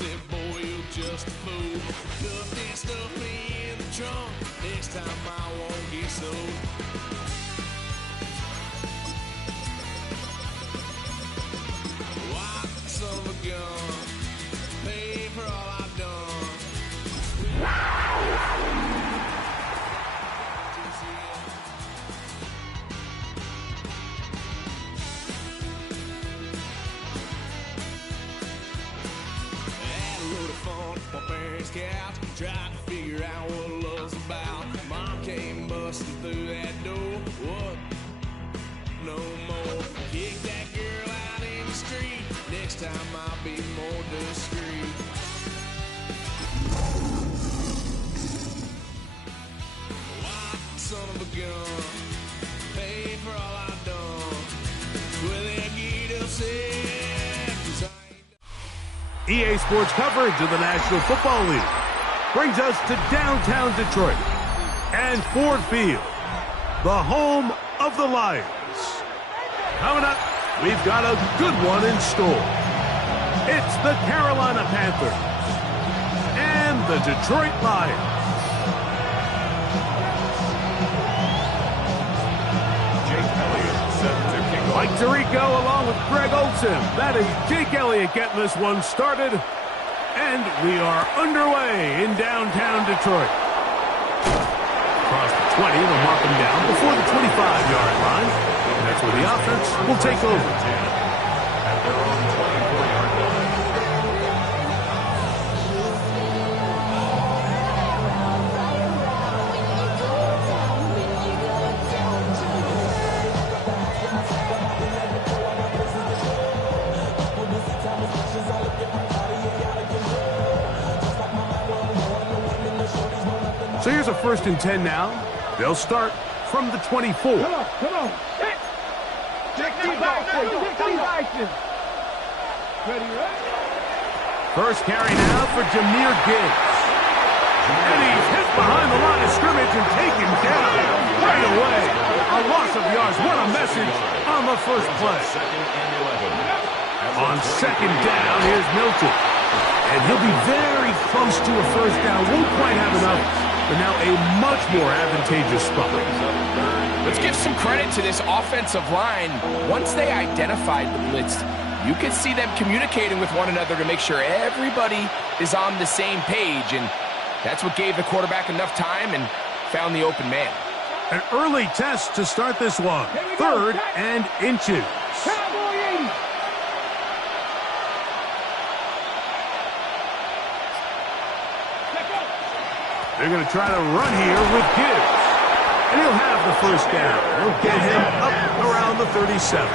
said, boy, you're just a fool. Cuffed and stuffed me in the trunk. Next time I won't get sold. White son of a gun. Pay for all I've done. Couch, tried to figure out what love's about. Mom came busting through that door. What? No more. Kick that girl out in the street. Next time I'll be more discreet. White son of a gun. Pay for all I've done. Well, they get upset. EA Sports coverage of the National Football League brings us to downtown Detroit and Ford Field, the home of the Lions. Coming up, we've got a good one in store. It's the Carolina Panthers and the Detroit Lions. Mike Tirico along with Greg Olsen. That is Jake Elliott getting this one started. And we are underway in downtown Detroit. Across the 20, they'll mark them down before the 25-yard line. And that's where the offense will take over. At their own 24-yard line. So here's a 1st and 10 now. They'll start from the 24. Come on. Check these actions. Ready? First carry now for Jahmyr Gibbs. And he's hit behind the line of scrimmage and taken down right away. A loss of yards. What a message on the first play. On 2nd down, here's Milton. And he'll be very close to a 1st down. Won't quite have enough, but now a much more advantageous spot. Let's give some credit to this offensive line. Once they identified the blitz, you could see them communicating with one another to make sure everybody is on the same page, and that's what gave the quarterback enough time and found the open man. An early test to start this one. 3rd and inches. They're going to try to run here with Gibbs. And he'll have the 1st down. They'll get him up around the 37.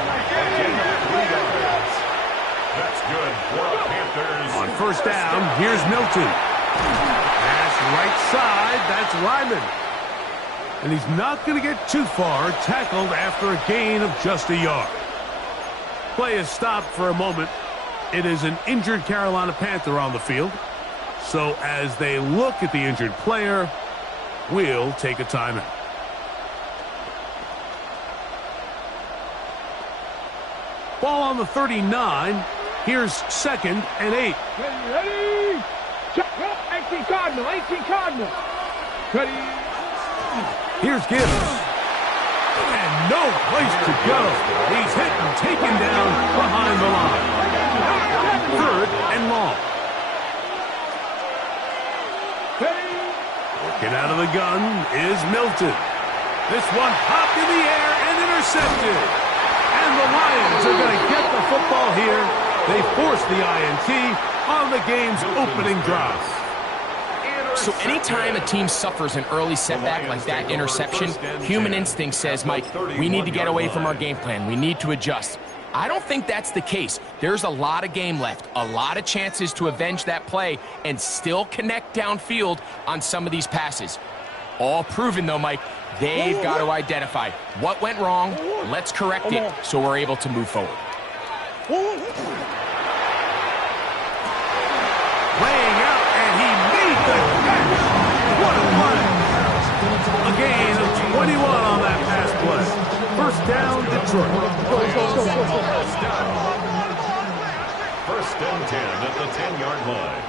That's good for Panthers. On 1st down, here's Milton. Pass right side, that's Ryman. And he's not going to get too far, tackled after a gain of just a yard. Play is stopped for a moment. It is an injured Carolina Panther on the field. So as they look at the injured player, we'll take a timeout. Ball on the 39. Here's 2nd and 8. Ready? Check. 18 Cardinal. Ready? Here's Gibbs. And no place to go. He's hit and taken down behind the line. 3rd and long. Working out of the gun is Milton. This one popped in the air and intercepted. And the Lions are going to get the football here. They force the INT on the game's opening drive. So anytime a team suffers an early setback like that interception, human instinct says, Mike, we need to get away from our game plan. We need to adjust. I don't think that's the case. There's a lot of game left, a lot of chances to avenge that play and still connect downfield on some of these passes. All proven, though, Mike, they've got to identify what went wrong, let's correct it so we're able to move forward. Laying out, and he made the catch. What a play. A gain of 21 on that pass play. 1st down, Detroit. First and 10 at the 10-yard line.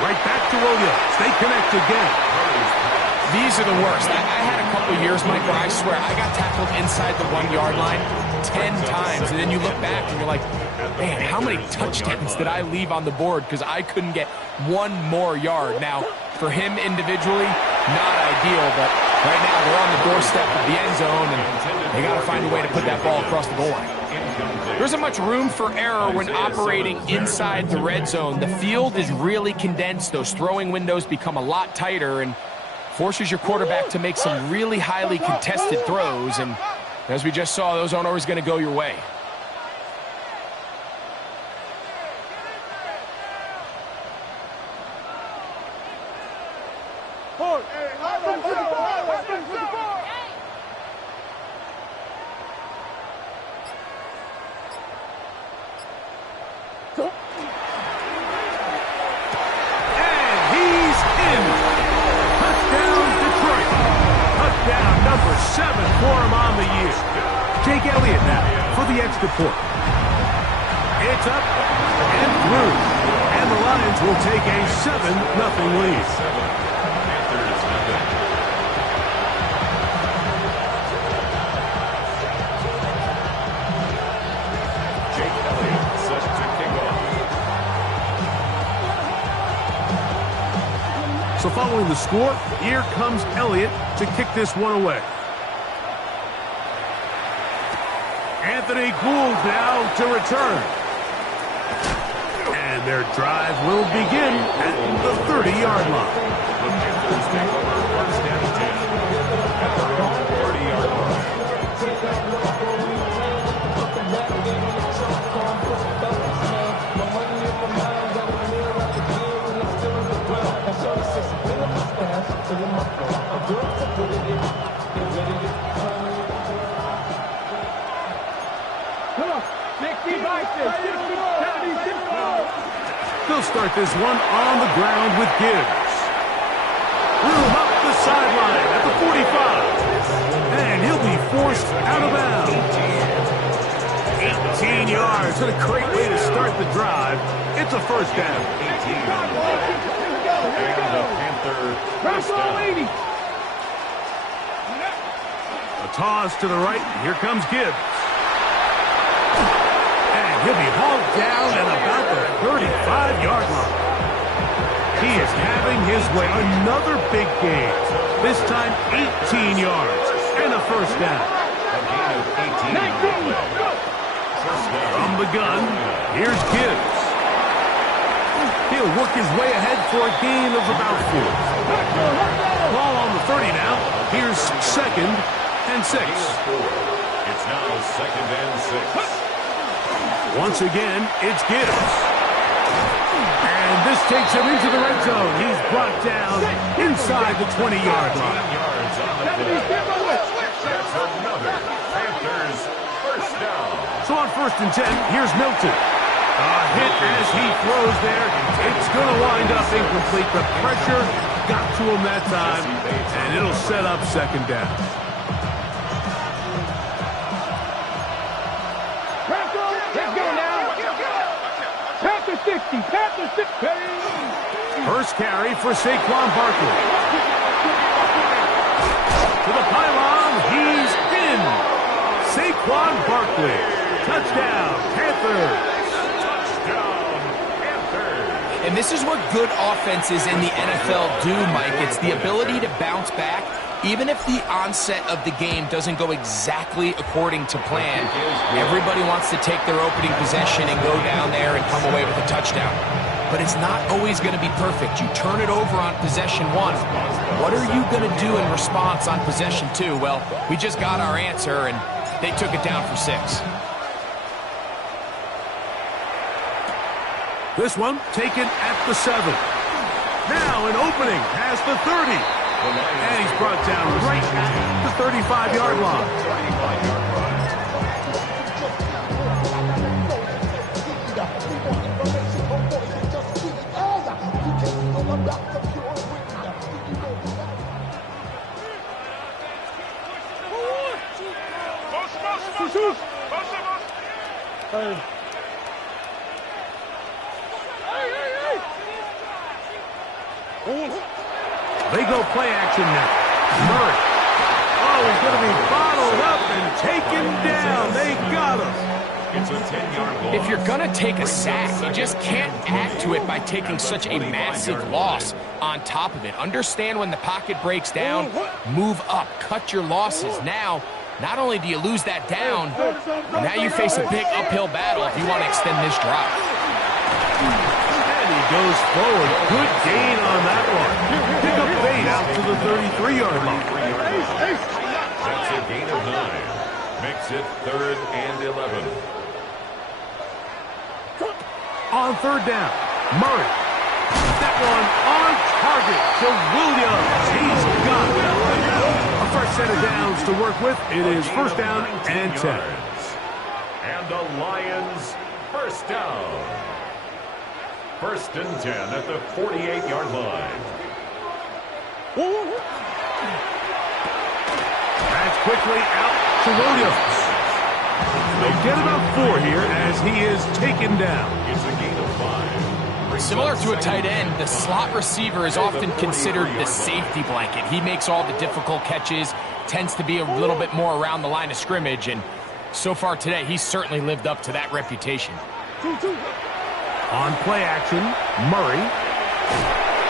Right back to Williams. They connect again. These are the worst. I had a couple years, Mike, where I swear I got tackled inside the 1-yard line 10 times. And then you look back and you're like, man, how many touchdowns did I leave on the board because I couldn't get one more yard? Now, for him individually, not ideal, but right now they're on the doorstep of the end zone, and they got to find a way to put that ball across the goal line. There isn't much room for error when operating inside the red zone. The field is really condensed. Those throwing windows become a lot tighter and forces your quarterback to make some really highly contested throws. And as we just saw, those aren't always going to go your way. Jake Elliott now for the extra point. It's up and through. And the Lions will take a 7-0 lead. Jake Elliott set to kick off. So following the score, here comes Elliott to kick this one away. Anthony Gould now to return. And their drive will begin at the 30-yard line. The Panthers take over first and 10 at their own 30-yard line. They'll start this one on the ground with Gibbs. Room up the sideline at the 45. And he'll be forced out of bounds. 18 yards. What a great way to start the drive. It's a first down. 18 on the play. And the Panther first down. A toss to the right. Here comes Gibbs. He'll be hauled down at about the 35-yard line. He is having his way. Another big gain. This time 18 yards and a first down. A gain of 18 on the play. First down. From the gun, here's Gibbs. He'll work his way ahead for a gain of about 4. Ball on the 30 now. Here's 2nd and 6. It's now 2nd and 6. Once again, it's Gibbs. And this takes him into the red zone. He's brought down inside the 20-yard line. 18 yards on the play. That's another Panthers first down. So on 1st and 10, here's Milton. A hit as he throws there. It's going to wind up incomplete. The pressure got to him that time, and it'll set up 2nd down. First carry for Saquon Barkley. To the pylon, he's in. Saquon Barkley. Touchdown, Panthers. Touchdown, Panthers. And this is what good offenses in the NFL do, Mike. It's the ability to bounce back, even if the onset of the game doesn't go exactly according to plan. Everybody wants to take their opening possession and go down there and come away with a touchdown. But it's not always going to be perfect. You turn it over on possession 1. What are you going to do in response on possession 2? Well, we just got our answer, and they took it down for 6. This one taken at the 7. Now an opening past the 30. And he's brought down right at the 35-yard line. 35-yard line. They go play action now. Murray. Oh, he's going to be bottled up and taken down. They got him. It's a 10-yard loss. If you're going to take a sack, you just can't add to it by taking such a massive loss on top of it. Understand when the pocket breaks down, move up, cut your losses. Now, not only do you lose that down, but now you face a big uphill battle if you want to extend this drive. And he goes forward. Good gain on that one. Pick up 8 out to the 33-yard line. That's a gain of 9. Makes it 3rd and 11. On 3rd down, Murray. That one on target to Williams. He's got it. A fresh set of downs to work with. It is 1st down and 10. And the Lions first down. 1st and 10 at the 48-yard line. That's quickly out to Williams. They'll get about 4 here as he is taken down. It's a gain of 5. Similar to a tight end, the slot receiver is often considered the safety blanket. He makes all the difficult catches, tends to be a little bit more around the line of scrimmage, and so far today, he's certainly lived up to that reputation. On play action, Murray.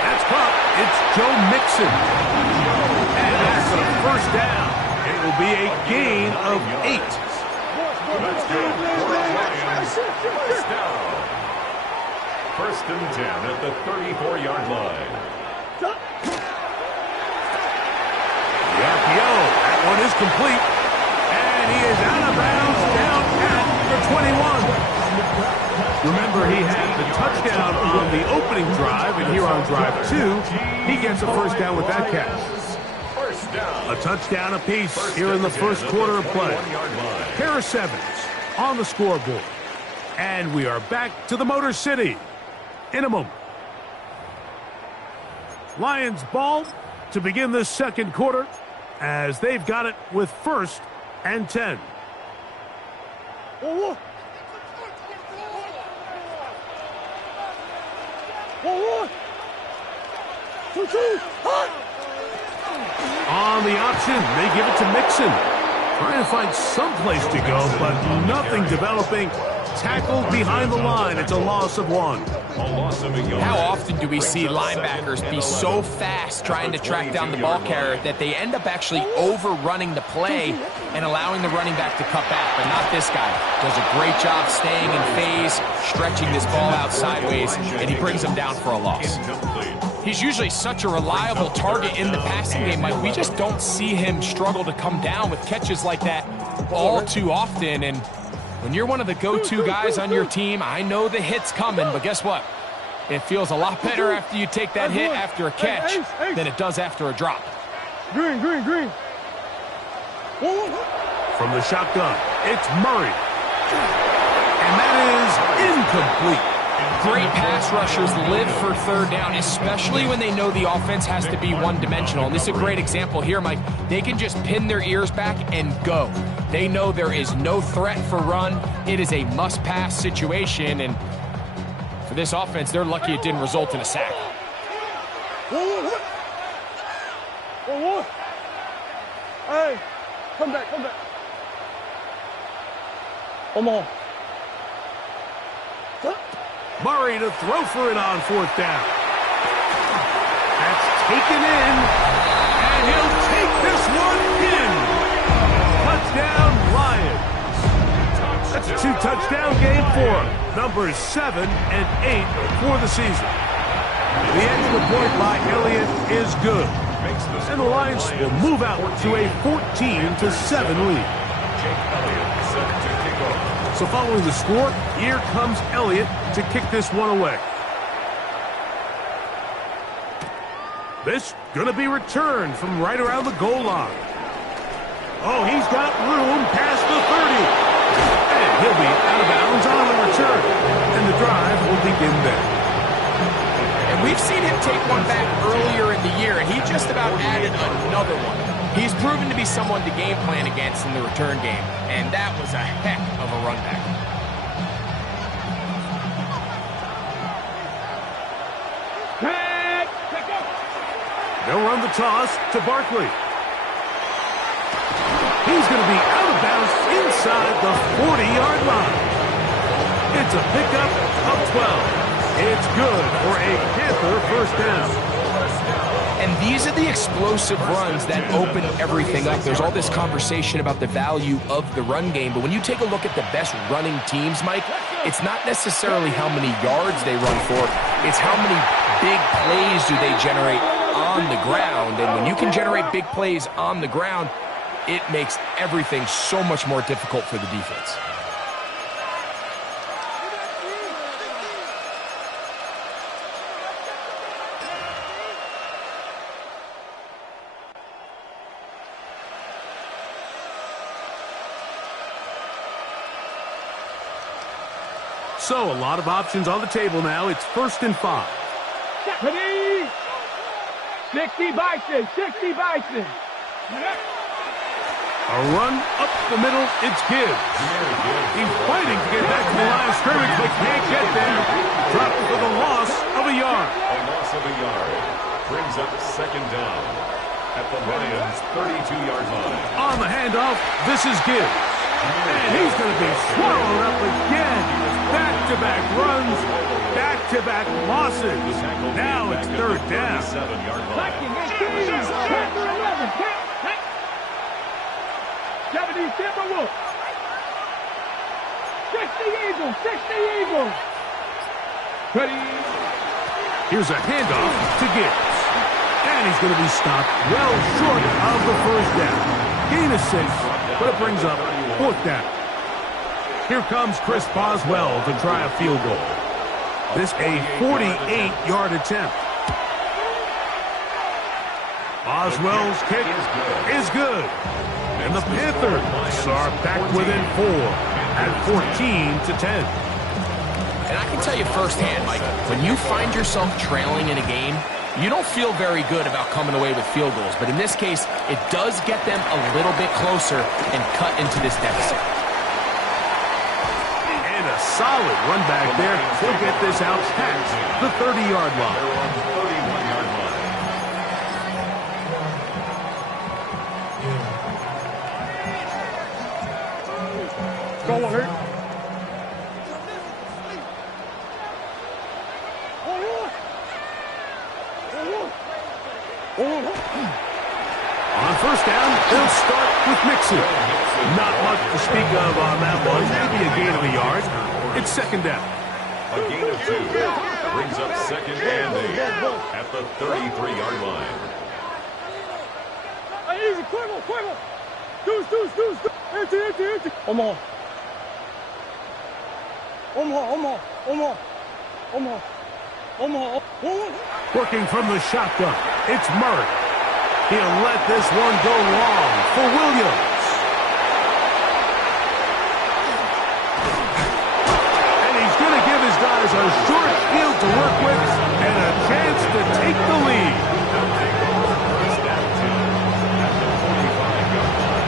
That's caught. It's Joe Mixon. And that's a 1st down. It will be a gain of 8. That's good for the Lions. First down. 1st and 10 at the 34-yard line. The RPO. That one is complete. And he is out of bounds down at the 21. Remember, he had the touchdown on the opening drive, and here on drive 2, he gets a 1st down with that catch. First down. A touchdown apiece here in the 1st quarter of play. Pair of 7s on the scoreboard. And we are back to the Motor City in a moment. Lions ball to begin this 2nd quarter as they've got it with 1st and 10. On the option, they give it to Mixon. Trying to find some place to go, but nothing developing. Tackled behind the line. It's a loss of 1. How often do we see linebackers be so fast trying to track down the ball carrier that they end up actually overrunning the play and allowing the running back to cut back? But not this guy. Does a great job staying in phase, stretching this ball out sideways, and he brings him down for a loss. He's usually such a reliable target in the passing game, Mike. We just don't see him struggle to come down with catches like that all too often. And when you're one of the go-to guys on your team, I know the hit's coming, but guess what? It feels a lot better after you take that hit after a catch than it does after a drop. Green. From the shotgun, it's Murray. And that is incomplete. Great pass rushers live for 3rd down, especially when they know the offense has to be one-dimensional. And this is a great example here, Mike. They can just pin their ears back and go. They know there is no threat for run. It is a must-pass situation, and for this offense, they're lucky it didn't result in a sack. Hey, come back. Come on. Murray to throw for it on 4th down. That's taken in, and he'll take this one in. Touchdown, Lions. That's a 2-touchdown game for him. Numbers 7 and 8 for the season. The extra point by Elliott is good. And the Lions will move out to a 14-7 lead. So following the score, here comes Elliott to kick this one away. This gonna be returned from right around the goal line. Oh, he's got room past the 30. And he'll be out of bounds on the return. And the drive will begin there. And we've seen him take one back earlier in the year, and he just about added another one. He's proven to be someone to game plan against in the return game, and that was a heck of a run back. They'll run the toss to Barkley. He's going to be out of bounds inside the 40-yard line. It's a pickup of 12. It's good for a Panther first down. And these are the explosive runs that open everything up. There's all this conversation about the value of the run game, but when you take a look at the best running teams, Mike, it's not necessarily how many yards they run for, it's how many big plays do they generate on the ground. And when you can generate big plays on the ground, it makes everything so much more difficult for the defense. So, a lot of options on the table now. It's 1st and 5. Ready? 60 Bison, 60 Bison. A run up the middle, it's Gibbs. He's fighting to get back to the line of scrimmage, but can't get there. Dropped for the loss of a yard. A loss of a yard brings up 2nd down at the Lions' 32-yard line. On the handoff, this is Gibbs. And he's going to be swallowed up again. Back-to-back runs, back-to-back losses. Now it's 3rd down. 7-yard line. 70 Timberwolves. 60 Eagles, 60 Eagles. Ready? Here's a handoff to Gibbs. And he's going to be stopped well short of the 1st down. Gain of 6, but it brings up 4th down. Here comes Chris Boswell to try a field goal. This a 48-yard attempt. Boswell's kick is good. And the Panthers are back within 4 at 14-10. And I can tell you firsthand, Mike, when you find yourself trailing in a game, you don't feel very good about coming away with field goals. But in this case, it does get them a little bit closer and cut into this deficit. And a solid run back there. He'll get this out past the 30-yard line. 31-yard line. Go on, Hurt. On 1st down, they'll start with Mixon. Not much to speak of on that one. Maybe a gain of a yard. It's 2nd down. A gain of 2 brings up 2nd and 8 at the 33-yard line. Easy, Quavo. Deuce. Empty. Omaha. Working from the shotgun, it's Murray. He'll let this one go long for Williams. And he's going to give his guys a short field to work with and a chance to take the lead. First down 10 at the 45-yard line.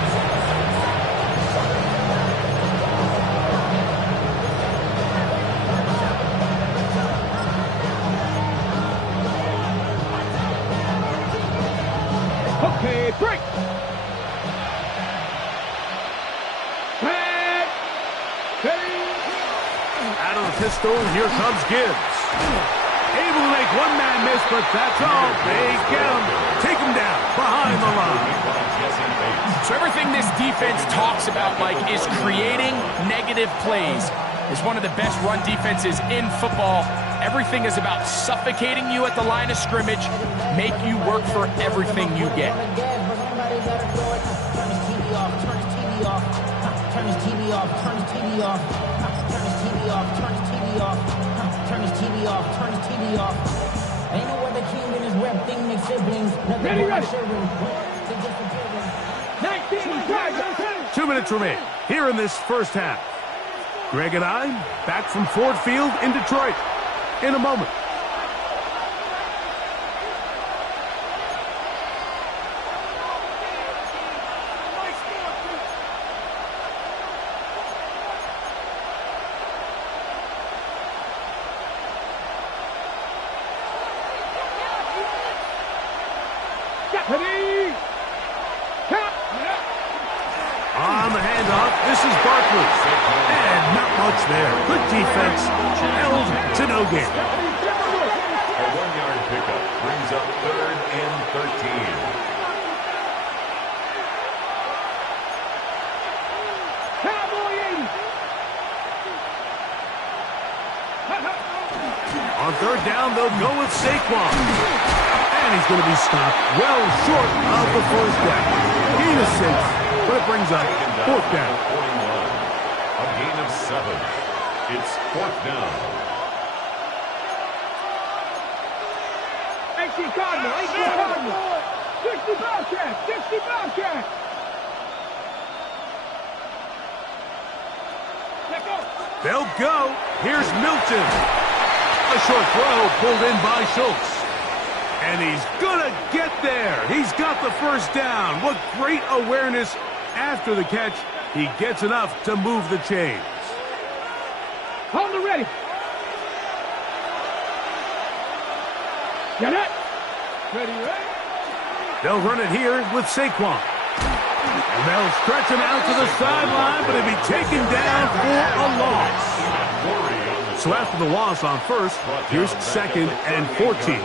Okay, break. Out of the pistol, here comes Gibbs. Able to make one man miss, but that's all. They get him. Take him down behind the line. So everything this defense talks about, Mike, is creating negative plays. It's one of the best run defenses in football. Everything is about suffocating you at the line of scrimmage, make you work for everything you get. Ain't no other king in his rep thing makes siblings. Ready. 2 minutes remain here in this 1st half. Greg and I back from Ford Field in Detroit in a moment. handoff. This is Barkley. And not much there. Good defense. Held to no gain. A 1-yard pickup brings up 3rd and 13. Cowboy 80. On 3rd down, they'll go with Saquon. And he's going to be stopped well short of the 1st down. Gain of 6, but it brings up 4th down. 41. A gain of 7. It's 4th down. AC Cardinal. 60 Bobcats. 60 Bobcats. Let go. They'll go. Here's Milton. A short throw pulled in by Schultz. And he's going to get there. He's got the 1st down. What great awareness after the catch. He gets enough to move the chains. Hold it ready. Get it. Ready, ready. They'll run it here with Saquon. And they'll stretch him out to the sideline, but he'll be taken down for a loss. So after the loss on 1st, here's 2nd and 14.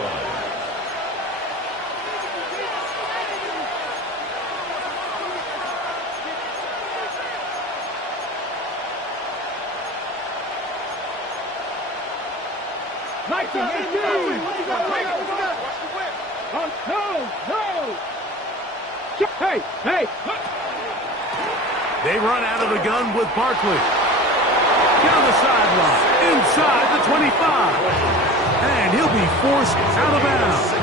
Hey, hey! They run out of the gun with Barkley. Down the sideline, inside the 25. And he'll be forced out of bounds.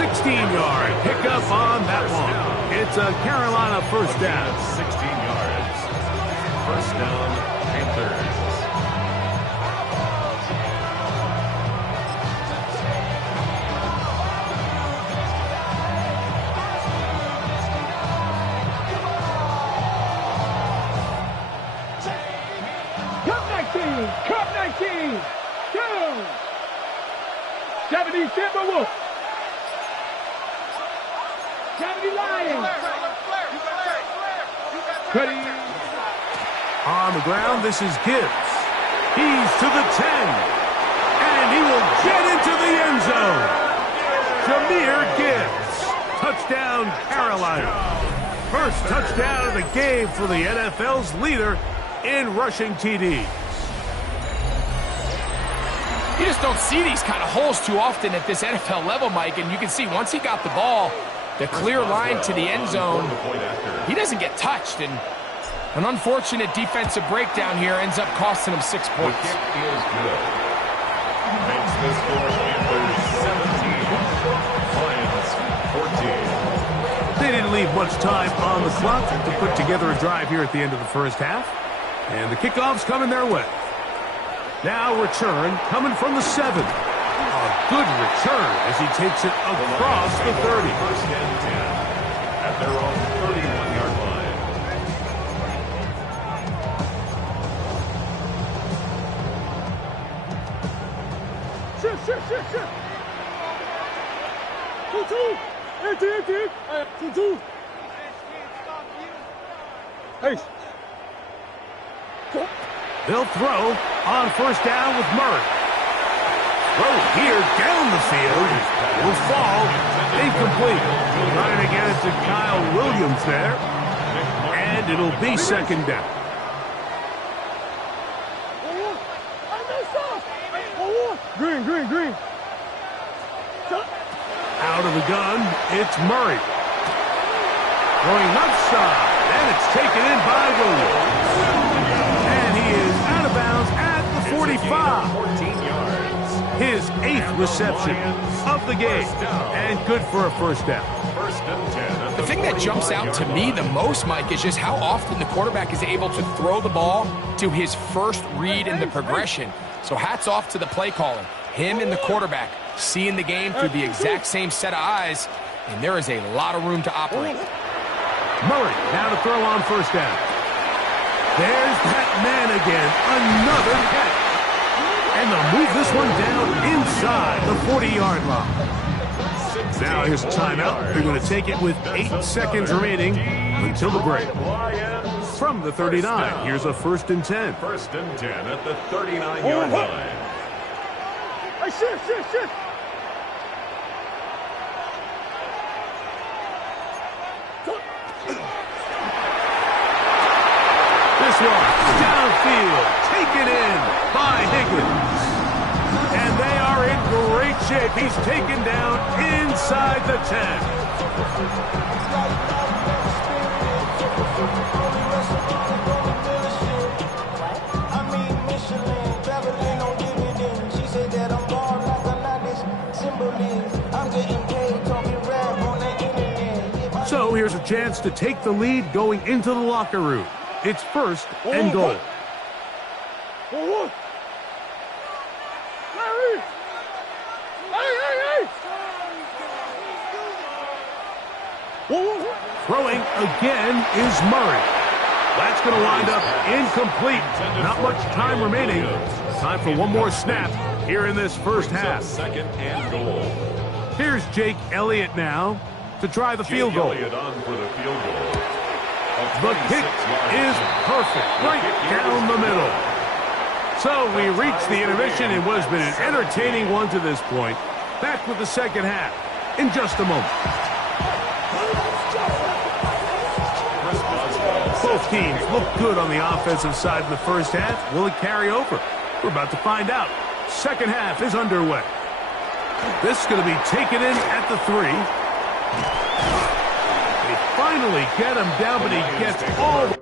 16-yard pickup on that one. It's a Carolina 1st down. 16 yards. 1st down, Panthers. Cup 19! Down! 70 Timberwolves! 70 Lions! Ready! On the ground, this is Gibbs. He's to the 10. And he will get into the end zone. Jahmyr Gibbs. Touchdown, Carolina. 1st touchdown of the game for the NFL's leader in rushing TDs. You just don't see these kind of holes too often at this NFL level, Mike, and you can see once he got the ball, the clear line to the end zone, he doesn't get touched, and an unfortunate defensive breakdown here ends up costing him 6 points. The kick is good. Makes the score Panthers 17, Lions 14. They didn't leave much time on the clock to put together a drive here at the end of the 1st half, and the kickoff's coming their way. Now return coming from the 7. A good return as he takes it across the 30. 1st and 10 at their own 31-yard line. Shift! 2-2! Empty! 2-2! Hey! They'll throw on 1st down with Murray. Throw here down the field. Will fall. Incomplete. Trying to get it to Kyle Williams there. And it'll be 2nd down. Green! Out of the gun, it's Murray. Going left side. And it's taken in by Williams. And he is out of bounds at the 45. 14 yards. His 8th reception of the game. And good for a 1st down. 1st and 10. The thing that jumps out to me the most, Mike, is just how often the quarterback is able to throw the ball to his first read in the progression. So hats off to the play caller. Him and the quarterback seeing the game through the exact same set of eyes, and there is a lot of room to operate. Murray now to throw on 1st down. There's that man again. Another catch. And they'll move this one down inside the 40-yard line. 6 Now here's a timeout. They're going to take it with 8 seconds remaining until the break. From the 39, here's a 1st and 10. 1st and 10 at the 39-yard line. Hey, shift. This one, downfield, taken in by Higgins. And they are in great shape. He's taken down inside the 10. So here's a chance to take the lead going into the locker room. It's 1st and goal. Throwing again is Murray. That's going to wind up incomplete. Not much time remaining. Time for one more snap here in this first half. 2nd and goal. Here's Jake Elliott now to try the field goal. Elliott on for the field goal. The kick is perfect, right down the middle. So we reach the intermission in what has been an entertaining one to this point. Back with the second half in just a moment. Both teams look good on the offensive side in the first half. Will it carry over? We're about to find out. Second half is underway. This is going to be taken in at the 3. They finally get him down, but he gets all the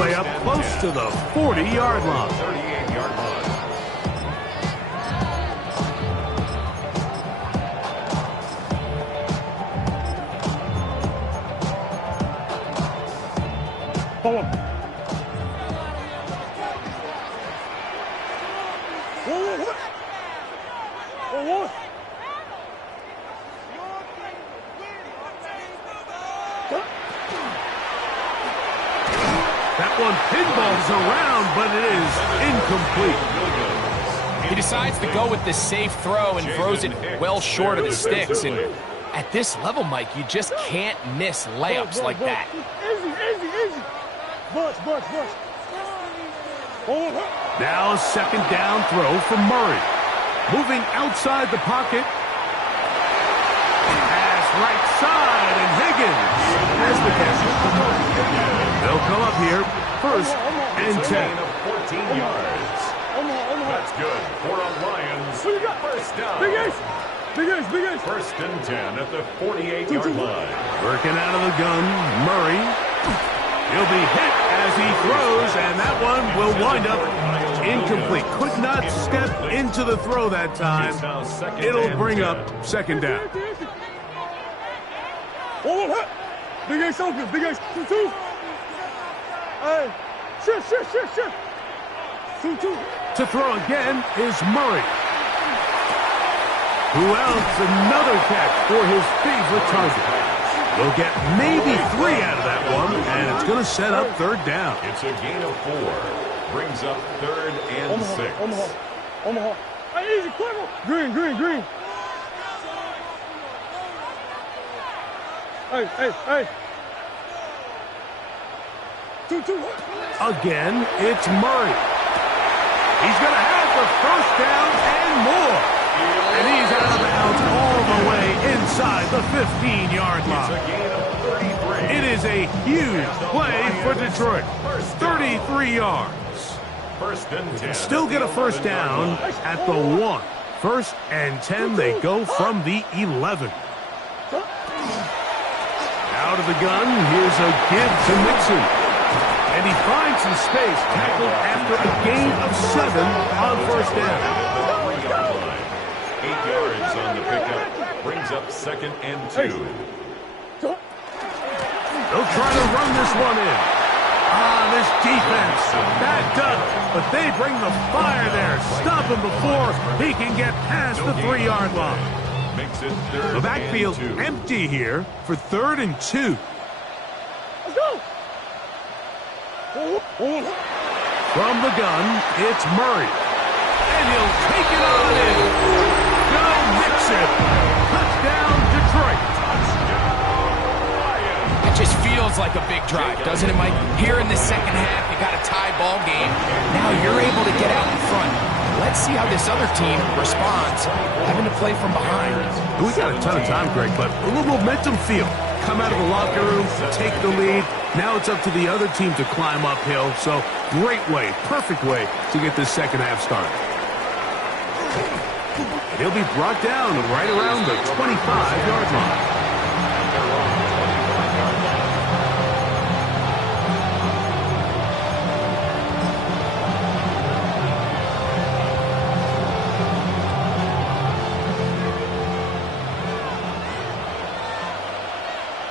way up close to the 40-yard line. 38-yard line. That one pinballs around, but it is incomplete. He decides to go with the safe throw and throws it well short of the sticks. And at this level, Mike, you just can't miss layups like that. Easy. Butch. Now a second down throw from Murray. Moving outside the pocket. Pass right side, and Higgins has the catch. They'll come up here, 1st and 10. Gain of 14 yards. That's good for the Lions. First down. Big Ace. 1st and 10 at the 48-yard line. Working out of the gun, Murray. He'll be hit as he throws, and that one will wind up incomplete. Could not step into the throw that time. It'll bring up 2nd down. Big Ace open. Big Ace. 2-2. Hey. Shift. 2-2. To throw again is Murray, who else another catch for his favorite target. We'll get maybe 3 out of that one, and it's going to set up 3rd down. It's a gain of 4. Brings up 3rd and 6. Omaha. Hey, easy, quick. Green. Hey. 2-2. Again, it's Murray. He's going to have the 1st down and more. And he's out of bounds all the way inside the 15-yard It's a line. gain of 33. It is a huge play for Detroit. 33 yards. 1st and 10. Still get a 1st down at the 1. 1st and 10, they go from the 11. Out of the gun, here's a give to Mixon. And he finds some space, tackled after a gain of 7 on 1st down. 8 yards on the pickup. Brings up 2nd and 2. They'll try to run this one in. This defense, backed up, but they bring the fire there. Stop him before he can get past the 3-yard line. Makes it 3rd The backfield and 2. empty here for 3rd and 2. Let's go. From the gun, it's Murray. And he'll take it on in. Go Mixon. Touchdown, Detroit. It just feels like a big drive, doesn't it, Mike? Here in the second half, you got a tie ball game. Now you're able to get out in front. Let's see how this other team responds, having to play from behind. We got a ton of time, Greg, but a little momentum feel. Come out of the locker room, take the lead. Now it's up to the other team to climb uphill. So great way, perfect way to get this second half started. And he'll be brought down right around the 25-yard line.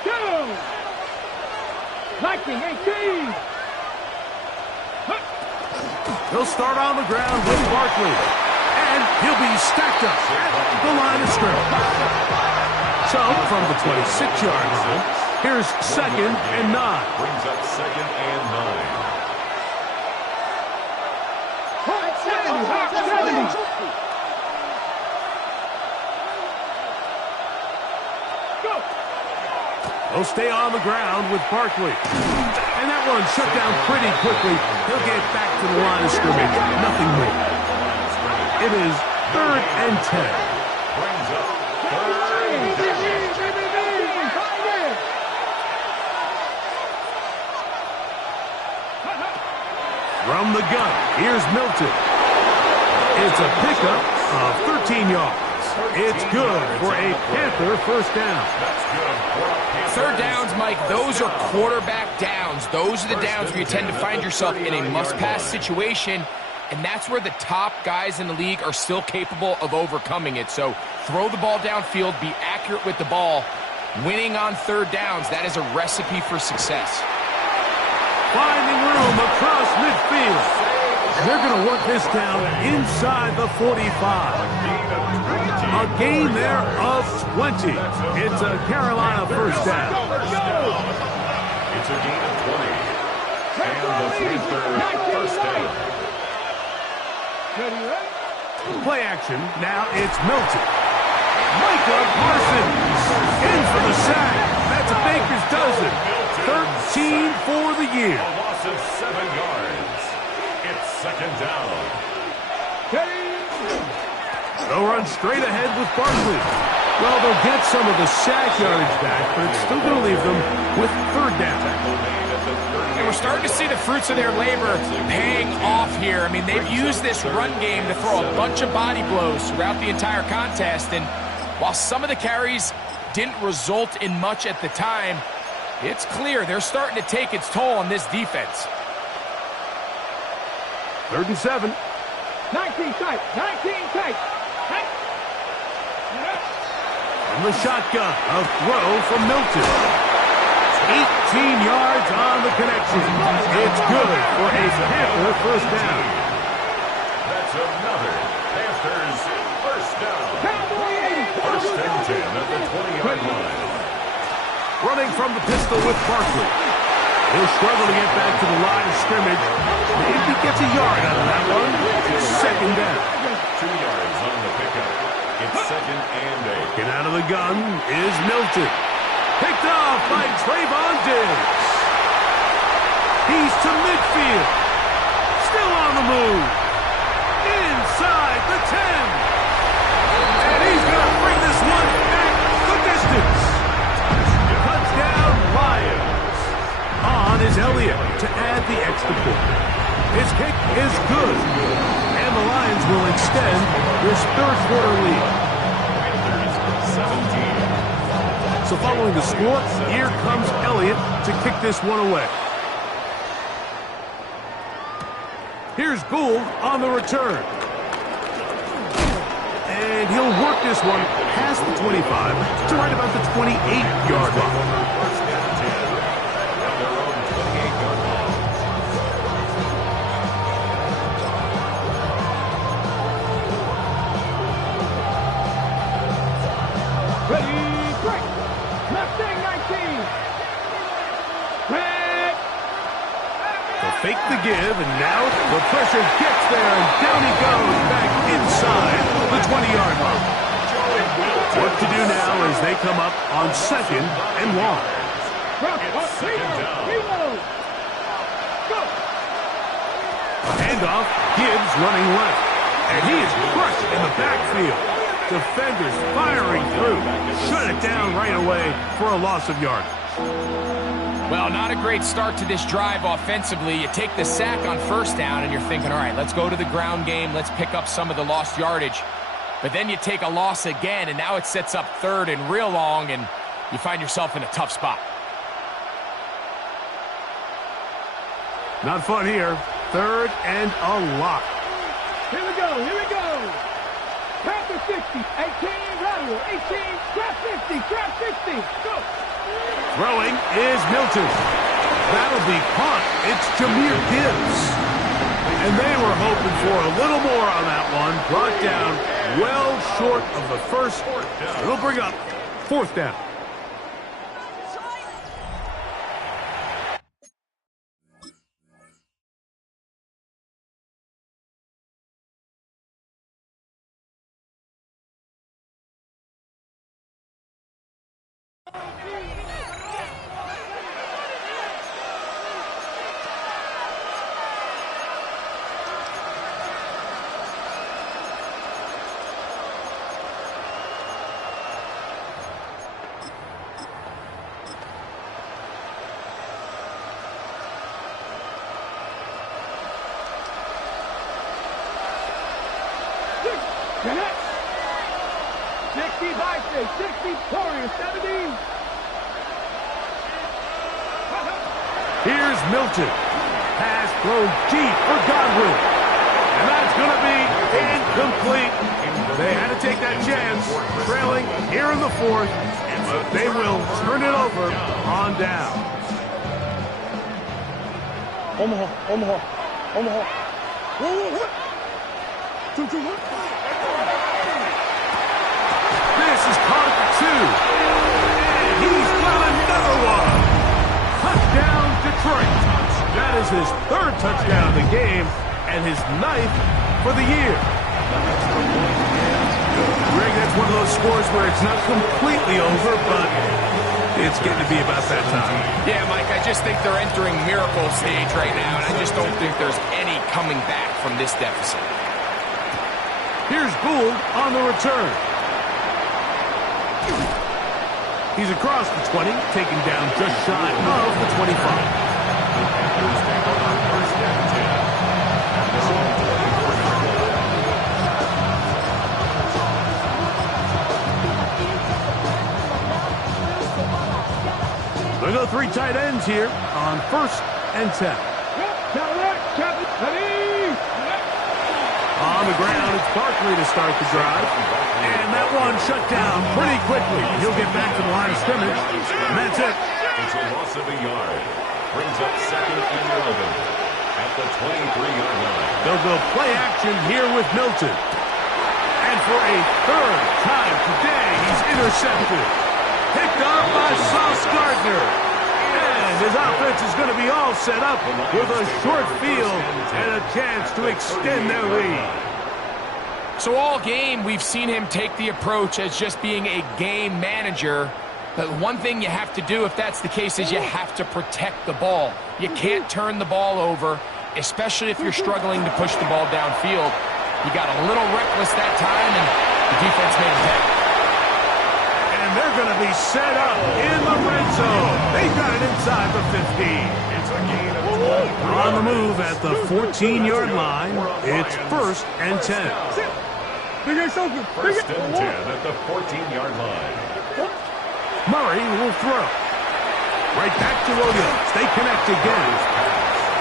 Go. 19-18. He'll start on the ground with Barkley. And he'll be stacked up at the line of scrimmage. So, from the 26-yard line, here's 2nd and 9. Brings up 2nd and 9. 70. Go. He'll stay on the ground with Barkley. And that one shut down pretty quickly. He'll get back to the line of scrimmage. Nothing more. It is 3rd and 10. Brings up 3rd and 10. From the gun, here's Milton. It's a pickup of 13 yards. It's good for a Panther first down. That's good for a Panther. 3rd downs, Mike, those are quarterback downs. Those are the downs where you tend to find yourself in a must-pass situation, and that's where the top guys in the league are still capable of overcoming it. So throw the ball downfield, be accurate with the ball. Winning on 3rd downs, that is a recipe for success. Finding room across midfield. They're going to work this down inside the 45. A gain there of 20. It's a Carolina first down. It's a gain of 20. And the Panther first down. Play action. Now it's Milton. Micah Parsons in for the sack. That's a baker's dozen. 13 for the year. A loss of 7 yards. It's 2nd down. They'll run straight ahead with Barkley. Well, they'll get some of the sack yardage back, but it's still going to leave them with 3rd down. And we're starting to see the fruits of their labor paying off here. I mean, they've used this run game to throw a bunch of body blows throughout the entire contest. And while some of the carries didn't result in much at the time, it's clear they're starting to take its toll on this defense. 3rd and 7. 19 tight. 19 tight. From the shotgun, a throw from Milton. 18 yards on the connection. It's good for a Panther first down. That's another Panthers first down. First and 10 at the 20-yard line. Running from the pistol with Barkley. He'll struggle to get back to the line of scrimmage. Maybe he gets a yard out of that one. It's 2nd down. 2 yards on the pickup. It's 2nd and 8. Get out of the gun is Milton. Picked off by Trayvon Diggs. He's to midfield. Still on the move. Inside the 10. And he's going to bring this one back the distance. Touchdown Lions. On is Elliott to add the extra point. His kick is good. And the Lions will extend this 3rd quarter lead. 17. So following the score, here comes Elliott to kick this one away. Here's Gould on the return. And he'll work this one past the 25 to right about the 28-yard line. First and 10 at their own 28-yard line. fake the give, and now the pressure gets there, and down he goes back inside the 20-yard line. What to do now as they come up on 2nd and 1. Reload. Go. Handoff, Gibbs running left, and he is crushed in the backfield. Defenders firing through. Shut it down right away for a loss of yardage. Well, not a great start to this drive offensively. You take the sack on 1st down, and you're thinking, all right, let's go to the ground game. Let's pick up some of the lost yardage. But then you take a loss again, and now it sets up 3rd and real long, and you find yourself in a tough spot. Not fun here. 3rd and a lot. Here we go. Trap the 60. 18, lateral. 18, trap 50, trap 60. Go. Throwing is Milton. That'll be caught. It's Jahmyr Gibbs. And they were hoping for a little more on that one. Brought down well short of the first. It'll bring up 4th down. Connect. 60 Vikings, 60 Warriors, 70. Here's Milton. Pass thrown deep for Godwin. And that's going to be incomplete. They had to take that chance, trailing here in the 4th, but they will turn it over on down. Omaha. Whoa. 2-1. This is caught for 2. And he's got another one. Touchdown, Detroit. That is his 3rd touchdown of the game and his 9th for the year. Greg, that's one of those scores where it's not completely over, but it's getting to be about that time. Yeah, Mike, I just think they're entering miracle stage right now, and I just don't think there's any coming back from this deficit. Here's Gould on the return. He's across the 20, taken down just shy of the 25. They'll go 3 tight ends here on 1st and 10. On the ground, it's Barkley to start the drive. And that one shut down pretty quickly. He'll get back to the line of scrimmage. And that's it. It's a loss of a yard. Brings up 2nd and 11 at the 23-yard line. They'll go play action here with Milton. And for a 3rd time today, he's intercepted. Picked up by Sauce Gardner. And his offense is going to be all set up with a short field and a chance to extend their lead. So all game, we've seen him take the approach as just being a game manager. But one thing you have to do, if that's the case, is you have to protect the ball. You can't turn the ball over, especially if you're struggling to push the ball downfield. He got a little reckless that time, and the defense made him pay. And they're going to be set up in the red zone. They got it inside the 15. It's a gain of 20. On the move at the 14-yard line, it's 1st and 10. First and 10 at the 14-yard line. Murray will throw. Right back to Williams. They connect again.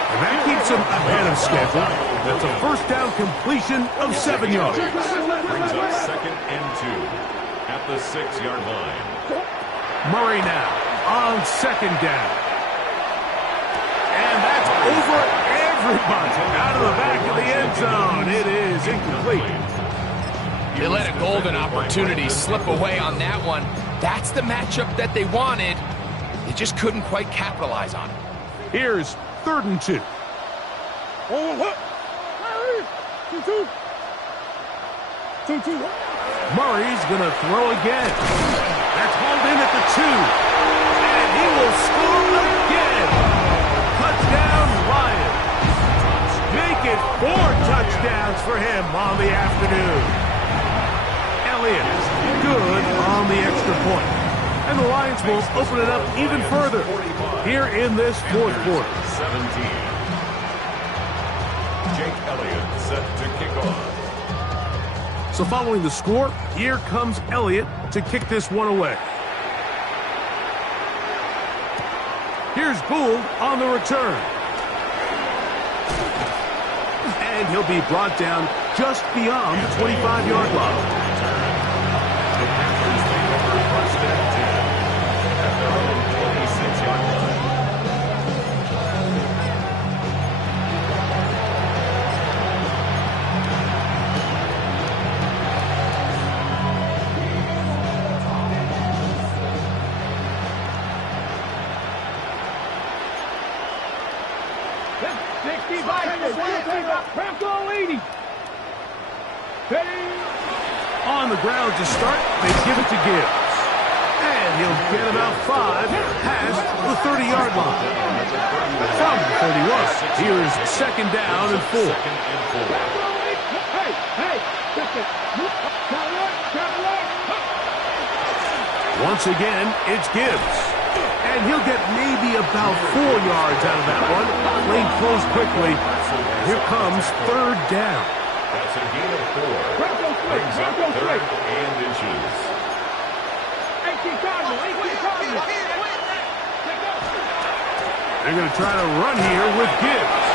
And that keeps him ahead of schedule. That's a 1st down completion of 7 yards. Brings up 2nd and 2 at the 6-yard line. Murray now on 2nd down. And that's over everybody out of the back of the end zone. It is incomplete. They let a golden opportunity slip away on that one. That's the matchup that they wanted. They just couldn't quite capitalize on it. Here's 3rd and 2. Murray's going to throw again. That's hauled in at the 2. And he will score again. Touchdown, Lions. Make it 4 touchdowns for him on the afternoon. Elliott, good on the extra point. And the Lions will open it up even further here in this fourth quarter. 17. Jake Elliott set to kick off. So following the score, here comes Elliott to kick this one away. Here's Gould on the return. And he'll be brought down just beyond the 25-yard line. The Panthers take over first and 10 at their own 26-yard line. On the ground to start, they give it to Gibbs. And he'll get about 5 past the 30-yard line. From the 31, here's second down and 4. Once again, it's Gibbs. And he'll get maybe about 4 yards out of that one. Lane closed quickly. Here comes third down. That's a gain of 4. Brings up third and inches. They're going to try to run here with Gibbs.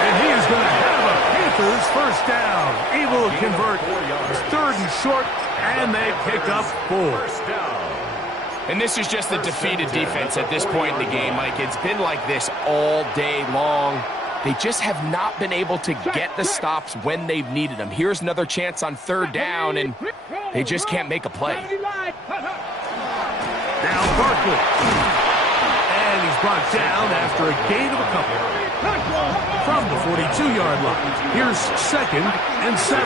And he is going to have a Panthers first down. Able to convert. It's third and short, and they pick up 4. First down. And this is just a defeated defense at this point in the game, Mike. It's been like this all day long. They just have not been able to get the stops when they've needed them. Here's another chance on third down, and they just can't make a play. Now Barkley. And he's brought down after a gain of a couple. From the 42-yard line. Here's second and 7.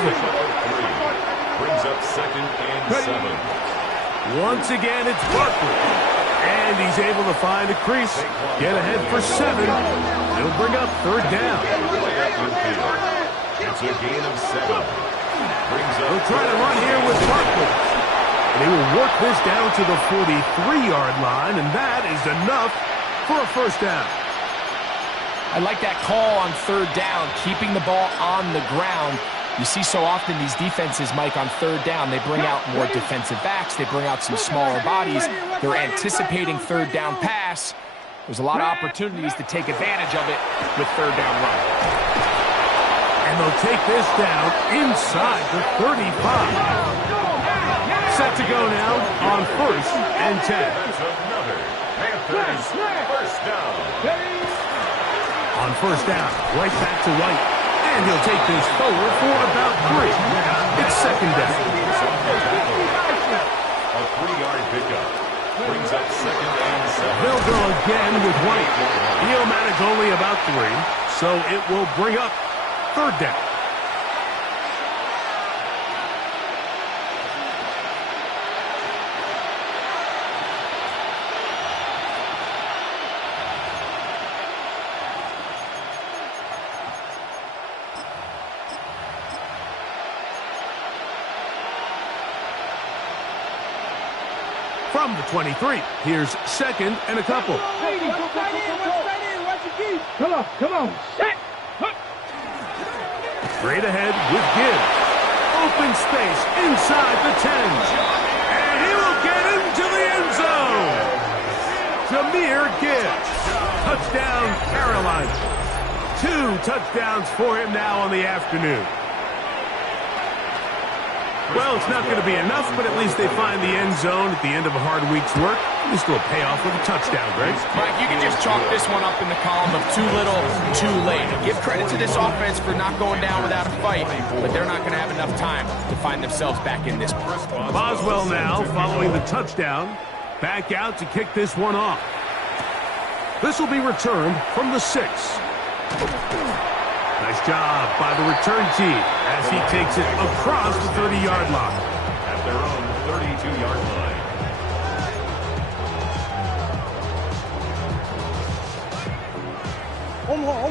Brings up second and 7. Once again, it's Barkley. And he's able to find a crease. Get ahead for 7. It'll bring up third down. It's a gain of 7. Brings up. They'll try to run here with Barkley. And he will work this down to the 43-yard line, and that is enough for a first down. I like that call on third down, keeping the ball on the ground. You see so often these defenses, Mike, on third down, they bring out more defensive backs. They bring out some smaller bodies. They're anticipating third down pass. There's a lot of opportunities to take advantage of it with third down run. And they'll take this down inside the 35. Set to go now on first and 10. That's another Panthers first down. On first down, right back to White. And he'll take this forward for about 3. It's second down. A 3-yard pickup. Brings up second and 7. They'll go again with White. He'll manage only about 3, so it will bring up third down. From the 23, here's second and a couple. Come on. Set. Straight ahead with Gibbs. Open space inside the 10. And he will get into the end zone. Jahmyr Gibbs. Touchdown, Carolina. 2 touchdowns for him now on the afternoon. Well, it's not going to be enough, but at least they find the end zone at the end of a hard week's work. This will pay off with a touchdown, Greg. Mike, you can just chalk this one up in the column of too little, too late. Give credit to this offense for not going down without a fight, but they're not going to have enough time to find themselves back in this. Boswell now, following the touchdown, back out to kick this one off. This will be returned from the 6. Nice job by the return team as he takes it across the 30-yard line. At their own 32-yard line. Omaha.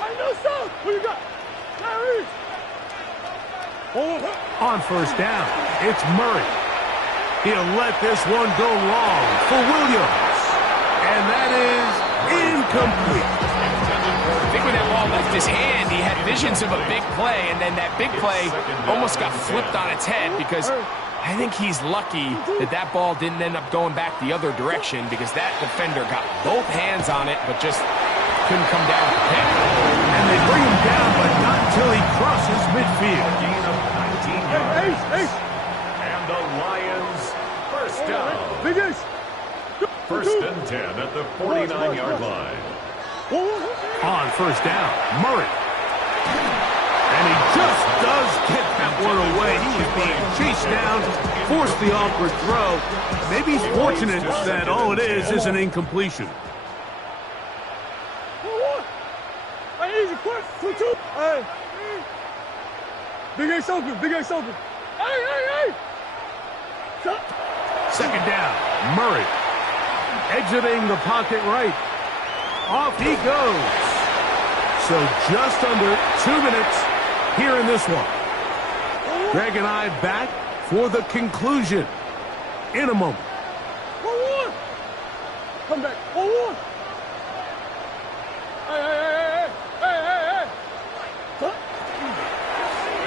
I know so. What you got? Larry. On first down, it's Murray. He'll let this one go long for Williams. And that is incomplete. I think when that ball left his hand, he had visions of a big play, and then that big play almost got flipped on its head because I think he's lucky that that ball didn't end up going back the other direction because that defender got both hands on it but just couldn't come down with the pick. And they bring him down, but not until he crosses midfield. Gain of 19 yards. Ace. And the Lions first down. Big Ace. First and 10 at the 49-yard line. On first down, Murray. And he just does get that one away. He was being chased down, forced the awkward throw. Maybe he's fortunate that all it is an incompletion. Easy, quick. 2-2. Hey. Big Ace open. Hey. Second down, Murray. Exiting the pocket right. Off he goes. So just under 2 minutes here in this one. Greg and I back for the conclusion in a moment. 1-1. Come back. 1-1. Hey.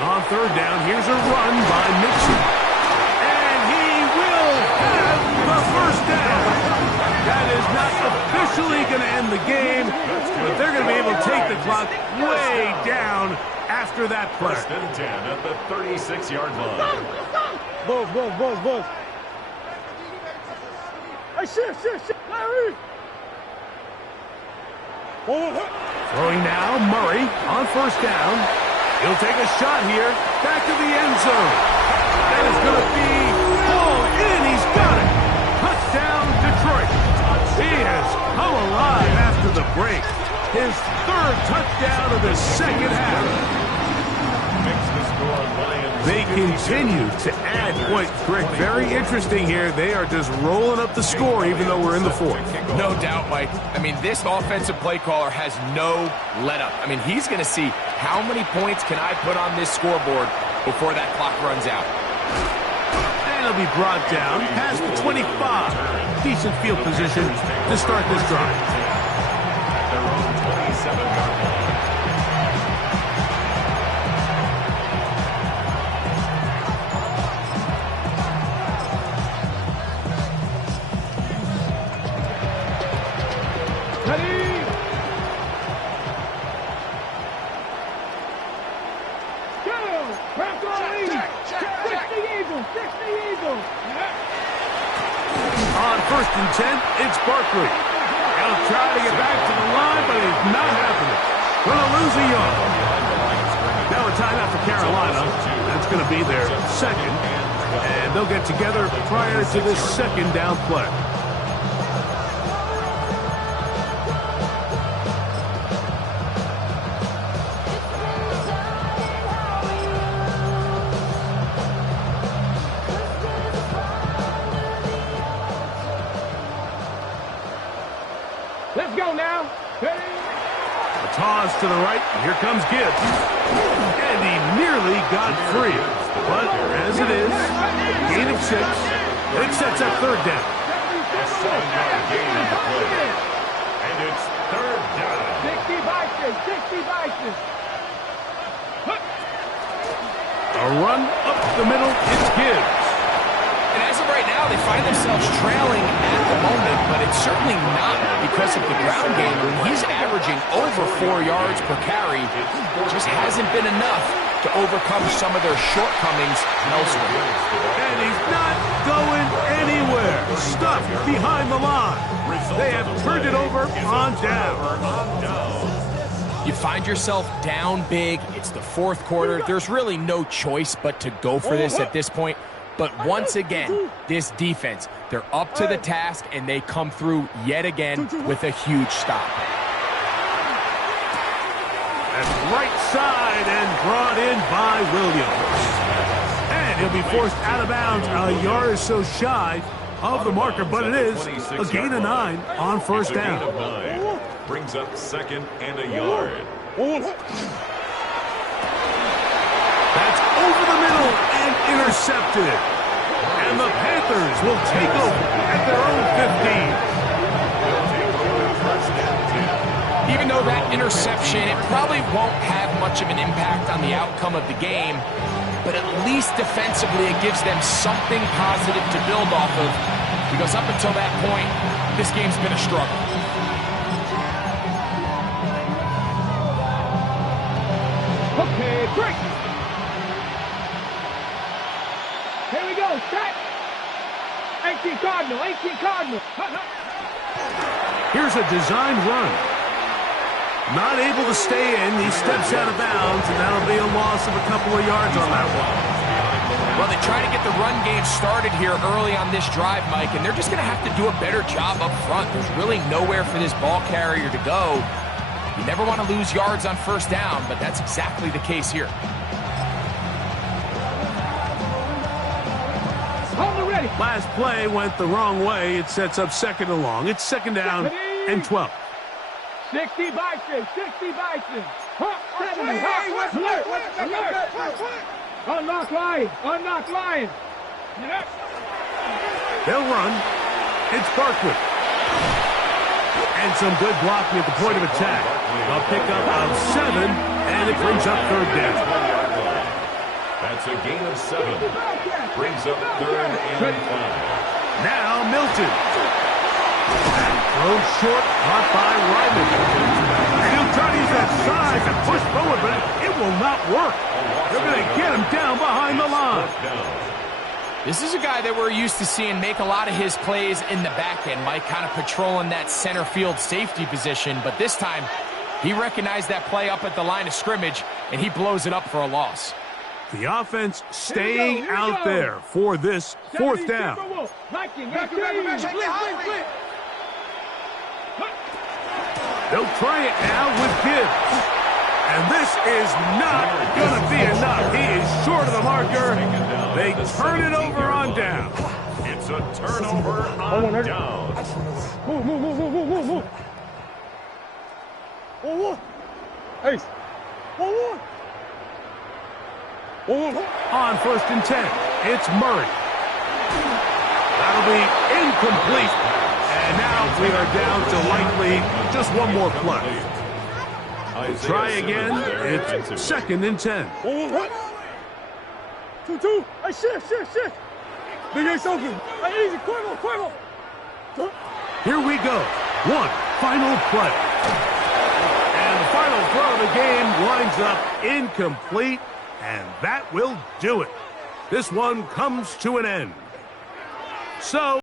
On third down, here's a run by Mixon. And he will have the first down. That is not officially going to end the game, but they're going to be able to take the clock way down after that play. First and 10 at the 36-yard line. Buzz. Hey, shit. Larry. Throwing now, Murray on first down. He'll take a shot here, back to the end zone. That is going to be all in. He's got it. Touchdown, Detroit. He has come alive after the break. His third touchdown of the second half. They continue to add points. Greg, very interesting here. They are just rolling up the score even though we're in the fourth. No doubt, Mike. I mean, this offensive play caller has no let-up. I mean, he's going to see how many points can I put on this scoreboard before that clock runs out. And he'll be brought down past the 25. Decent field position to start this drive. Their own 27-yard line. On first and 10, it's Barkley. He'll try to get back to the line, but it's not happening. Going to lose a yard. Now a timeout for Carolina. That's going to be their second. And they'll get together prior to this second down play. Let's go now. A toss to the right. Here comes Gibbs. And he nearly got free. But as it is, gain of 6. It sets up third down. A 7-yard gain on the play. And it's third down. 60 Vikings. A run up the middle. It's Gibbs. And as of right now, they find themselves trailing at the moment, but it's certainly not because of the ground game. I mean, he's averaging over 4 yards per carry. Just hasn't been enough to overcome some of their shortcomings elsewhere. And he's not going anywhere. Stuffed behind the line. They have turned it over on down. You find yourself down big. It's the fourth quarter. There's really no choice but to go for this at this point. But once again, this defense, they're up to the task, and they come through yet again with a huge stop. That's right side and brought in by Williams. And he'll be forced out of bounds a yard or so shy of the marker, but it is a gain of 9 on first down. Gain of 9 brings up 2nd and a yard. That's over the middle and intercepted. And the Panthers will take over at their own 15. Even though that interception, it probably won't have much of an impact on the outcome of the game, but at least defensively it gives them something positive to build off of, because up until that point, this game's been a struggle. Okay, great. Here we go, set. 18 Cardinal, 18 Cardinal. Here's a designed run. Not able to stay in. He steps out of bounds, and that'll be a loss of a couple of yards on that one. Well, they try to get the run game started here early on this drive, Mike, and they're just going to have to do a better job up front. There's really nowhere for this ball carrier to go. You never want to lose yards on first down, but that's exactly the case here. Last play went the wrong way. It sets up 2nd and long. It's 2nd down and 12. 60 Bison, 60 Bison. 70, alert. Unlock Lion, unlock Lion. They'll run. It's Barkley. And some good blocking at the point of attack. A pickup of 7, and it brings up 3rd down. That's a gain of 7. Brings up 3rd and 5. Now Milton. And throws short, caught by Ryman. And he'll try to use that size and push forward, but it will not work. They're going to get him down behind the line. This is a guy that we're used to seeing make a lot of his plays in the back end, Mike, kind of patrolling that center field safety position. But this time, he recognized that play up at the line of scrimmage, and he blows it up for a loss. The offense staying out there for this 4th down. They'll try it now with Gibbs. And this is not going to be enough. He is short of the marker. They turn it over on down. It's a turnover on down. Move. Hey. On 1st and 10, it's Murray. That'll be incomplete. And now we are down to likely just one more play. Try again. It's 2nd and 10. 2-2. Hey, shit. Big Ace open. Hey, easy. Quick. Here we go. One final play. And the final throw of the game winds up incomplete. And that will do it. This one comes to an end. So